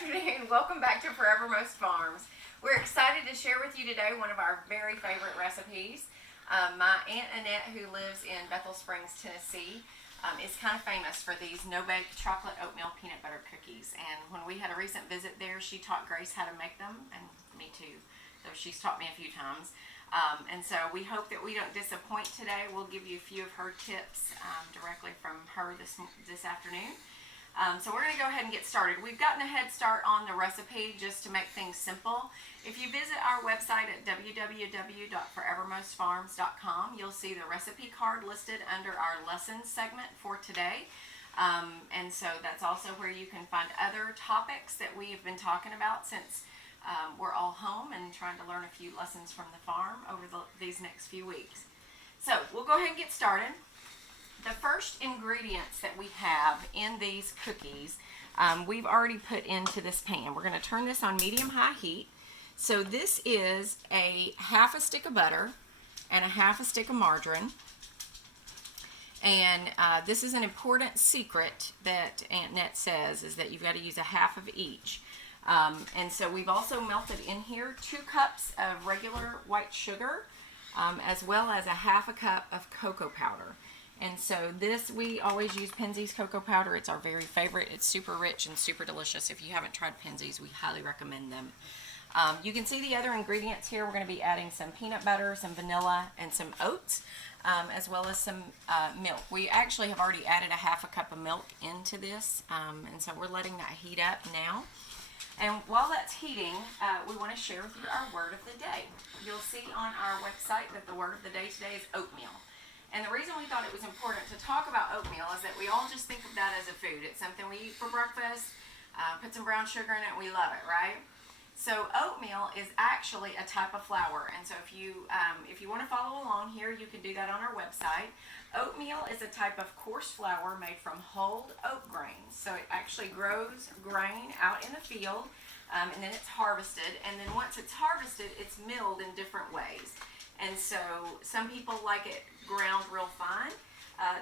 afternoon. Welcome back to Forevermost Farms. We're excited to share with you today one of our very favorite recipes. My Aunt Annette, who lives in Bethel Springs, Tennessee, is kind of famous for these no-bake chocolate oatmeal peanut butter cookies. And when we had a recent visit there, she taught Grace how to make them, and me too, though she's taught me a few times. And so we hope that we don't disappoint today. We'll give you a few of her tips directly from her this afternoon. So we're going to go ahead and get started. We've gotten a head start on the recipe just to make things simple. If you visit our website at www.forevermostfarms.com, you'll see the recipe card listed under our lessons segment for today. And so that's also where you can find other topics that we have been talking about since we're all home and trying to learn a few lessons from the farm over these next few weeks. So we'll go ahead and get started. The first ingredients that we have in these cookies, we've already put into this pan. We're going to turn this on medium-high heat. So this is a half a stick of butter and a half a stick of margarine. And this is an important secret that Aunt Nette says, is that you've got to use a half of each. And so we've also melted in here 2 cups of regular white sugar, as well as a half a cup of cocoa powder. And so this, we always use Penzeys cocoa powder. It's our very favorite. It's super rich and super delicious. If you haven't tried Penzeys, we highly recommend them. You can see the other ingredients here. We're going to be adding some peanut butter, some vanilla, and some oats, as well as some milk. We actually have already added a half a cup of milk into this, and so we're letting that heat up now. And while that's heating, we want to share with you our word of the day. You'll see on our website that the word of the day today is oatmeal. And the reason we thought it was important to talk about oatmeal is that we all just think of that as a food. It's something we eat for breakfast, put some brown sugar in it, and we love it, right? So oatmeal is actually a type of flour. And so if you want to follow along here, you can do that on our website. Oatmeal is a type of coarse flour made from whole oat grains. So it actually grows grain out in the field, and then it's harvested. And then once it's harvested, it's milled in different ways. And so some people like it ground real fine.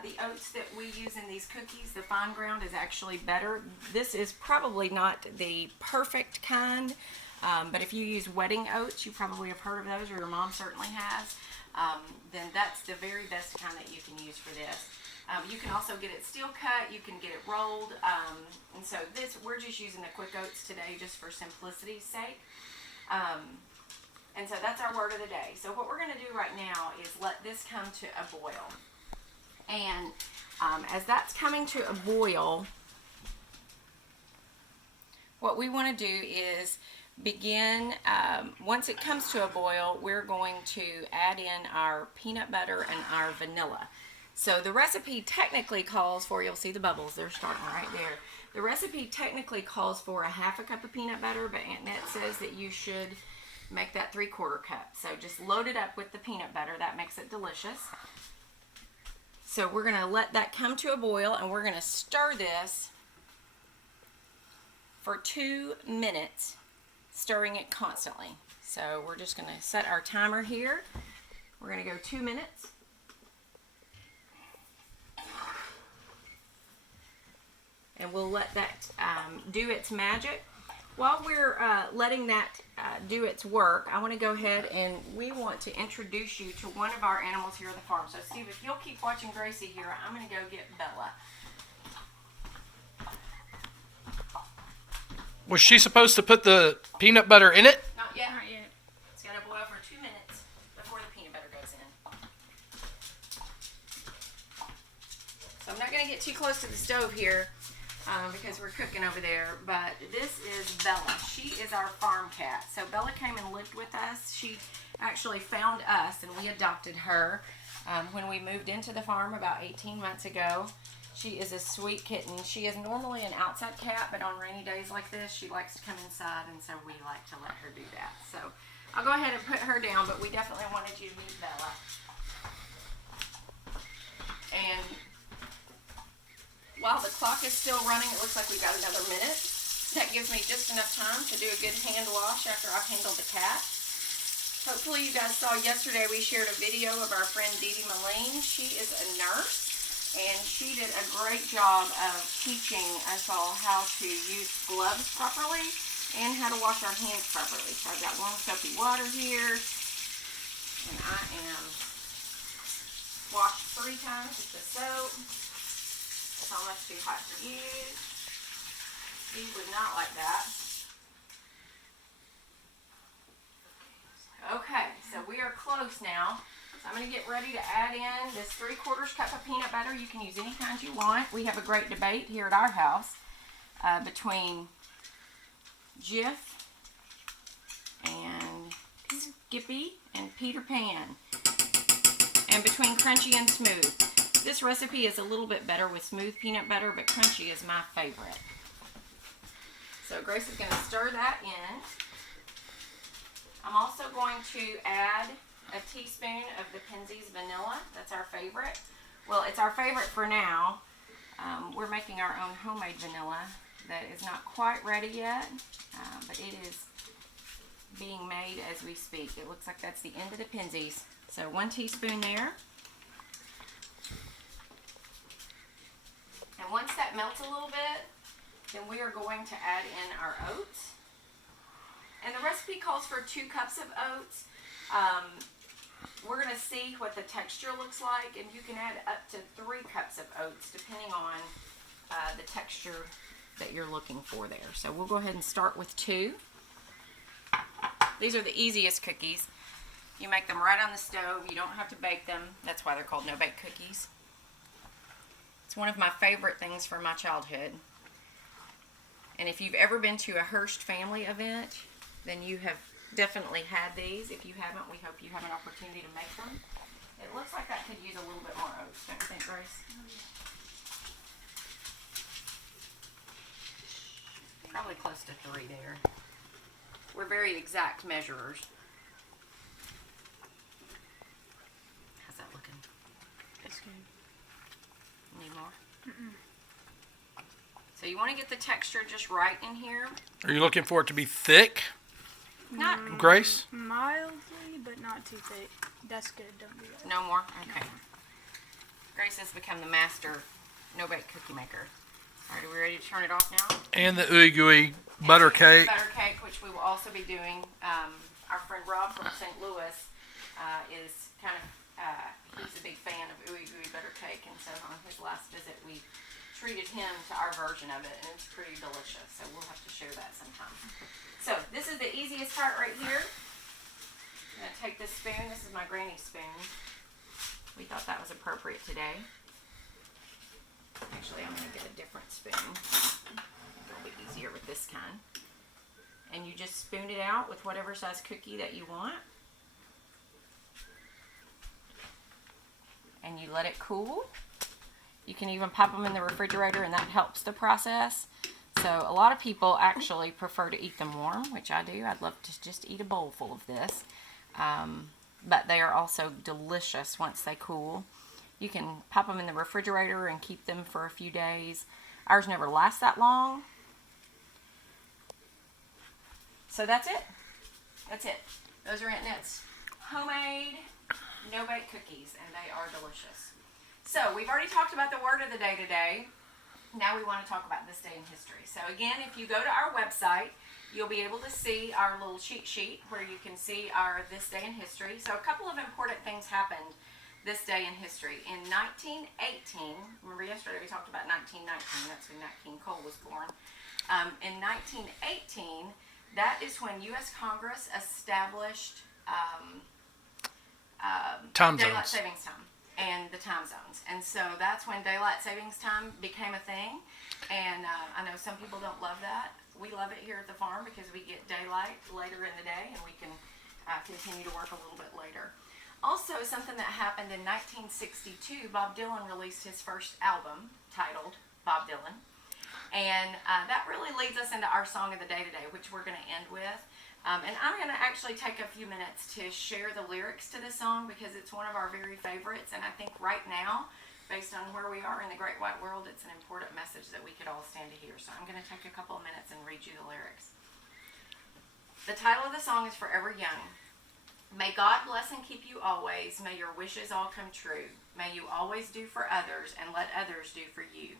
The oats that we use in these cookies, the fine ground, is actually better. This is probably not the perfect kind, but if you use wedding oats, you probably have heard of those, or your mom certainly has, then that's the very best kind that you can use for this. You can also get it steel cut, you can get it rolled, and so we're just using the quick oats today just for simplicity's sake. And so that's our word of the day. So what we're going to do right now is let this come to a boil. And as that's coming to a boil, what we want to do is begin, once it comes to a boil, we're going to add in our peanut butter and our vanilla. So the recipe technically calls for, you'll see the bubbles, they're starting right there. The recipe technically calls for a half a cup of peanut butter, but Aunt Nette says that you should make that 3/4 cup. So just load it up with the peanut butter. That makes it delicious. So we're going to let that come to a boil, and we're going to stir this for 2 minutes, stirring it constantly. So we're just going to set our timer here. We're going to go 2 minutes. And we'll let that do its magic. While we're letting that do its work, I want to go ahead and we want to introduce you to one of our animals here at the farm. So Steve, if you'll keep watching Gracie here, I'm going to go get Bella. Was she supposed to put the peanut butter in it? Not yet. Not yet. It's got to boil for 2 minutes before the peanut butter goes in. So I'm not going to get too close to the stove here, because we're cooking over there, but this is Bella. She is our farm cat. So Bella came and lived with us. She actually found us, and we adopted her when we moved into the farm about 18 months ago. She is a sweet kitten. She is normally an outside cat, but on rainy days like this, she likes to come inside, and so we like to let her do that. So I'll go ahead and put her down, but we definitely wanted you to meet Bella. And while the clock is still running, it looks like we've got another minute. That gives me just enough time to do a good hand wash after I've handled the cat. Hopefully you guys saw yesterday we shared a video of our friend Dee Dee Moline. She is a nurse, and she did a great job of teaching us all how to use gloves properly and how to wash our hands properly. So I've got warm soapy water here, and I am washed 3 times with the soap. It's almost too hot to use. She would not like that. Okay, so we are close now. So I'm going to get ready to add in this 3/4 cup of peanut butter. You can use any kind you want. We have a great debate here at our house between Jif and Skippy and Peter Pan, and between crunchy and smooth. This recipe is a little bit better with smooth peanut butter, but crunchy is my favorite. So Grace is going to stir that in. I'm also going to add a teaspoon of the Penzeys vanilla. That's our favorite. Well, it's our favorite for now. We're making our own homemade vanilla that is not quite ready yet, but it is being made as we speak. It looks like that's the end of the Penzeys. So 1 teaspoon there. And once that melts a little bit, then we are going to add in our oats. And the recipe calls for 2 cups of oats. We're going to see what the texture looks like, and you can add up to 3 cups of oats depending on the texture that you're looking for there. So we'll go ahead and start with 2. These are the easiest cookies. You make them right on the stove. You don't have to bake them. That's why they're called no-bake cookies. It's one of my favorite things from my childhood. And if you've ever been to a Hearst family event, then you have definitely had these. If you haven't, we hope you have an opportunity to make them. It looks like that could use a little bit more oats, don't you think, Grace? Probably close to 3 there. We're very exact measurers. How's that looking? It's good. Need more? So you want to get the texture just right in here. Are you looking for it to be thick, Not Grace? Mildly, but not too thick. That's good. Don't do that. no more? Okay. Grace has become the master no-bake cookie maker. All right, are we ready to turn it off now? And the ooey gooey butter cake. Butter cake, which we will also be doing. Our friend Rob from St. Louis is kind of, he's a big fan of ooey gooey butter cake, and so on his last visit we treated him to our version of it, and it's pretty delicious, so we'll have to share that sometime. So this is the easiest part right here. I'm going to take this spoon. This is my granny spoon. We thought that was appropriate today. Actually, I'm going to get a different spoon. It'll be easier with this kind. And you just spoon it out with whatever size cookie that you want. And you let it cool. You can even pop them in the refrigerator, and that helps the process. So a lot of people actually prefer to eat them warm, which I do. I'd love to just eat a bowl full of this. But they are also delicious once they cool. You can pop them in the refrigerator and keep them for a few days. Ours never last that long. So that's it. That's it. Those are Aunt Nette's homemade no-bake cookies, and they are delicious. So we've already talked about the word of the day today. Now we want to talk about this day in history. So again, if you go to our website, you'll be able to see our little cheat sheet where you can see our this day in history. So a couple of important things happened this day in history. In 1918, remember yesterday we talked about 1919, that's when Nat King Cole was born. In 1918, that is when U.S. Congress established daylight savings time and the time zones. And so that's when daylight savings time became a thing. And I know some people don't love that. We love it here at the farm because we get daylight later in the day and we can continue to work a little bit later. Also, something that happened in 1962, Bob Dylan released his first album titled Bob Dylan. And that really leads us into our song of the day today, which we're going to end with. And I'm going to actually take a few minutes to share the lyrics to this song because it's one of our very favorites. And I think right now, based on where we are in the great wide world, it's an important message that we could all stand to hear. So I'm going to take a couple of minutes and read you the lyrics. The title of the song is Forever Young. May God bless and keep you always. May your wishes all come true. May you always do for others and let others do for you.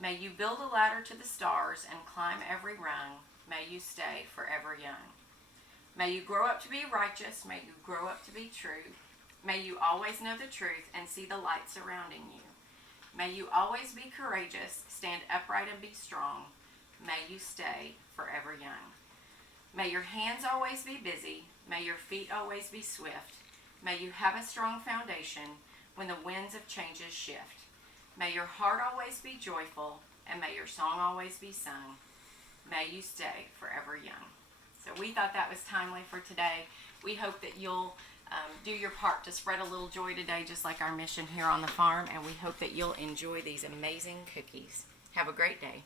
May you build a ladder to the stars and climb every rung. May you stay forever young. May you grow up to be righteous. May you grow up to be true. May you always know the truth and see the light surrounding you. May you always be courageous, stand upright and be strong. May you stay forever young. May your hands always be busy. May your feet always be swift. May you have a strong foundation when the winds of changes shift. May your heart always be joyful, and may your song always be sung. May you stay forever young. So we thought that was timely for today. We hope that you'll do your part to spread a little joy today, just like our mission here on the farm, and we hope that you'll enjoy these amazing cookies. Have a great day.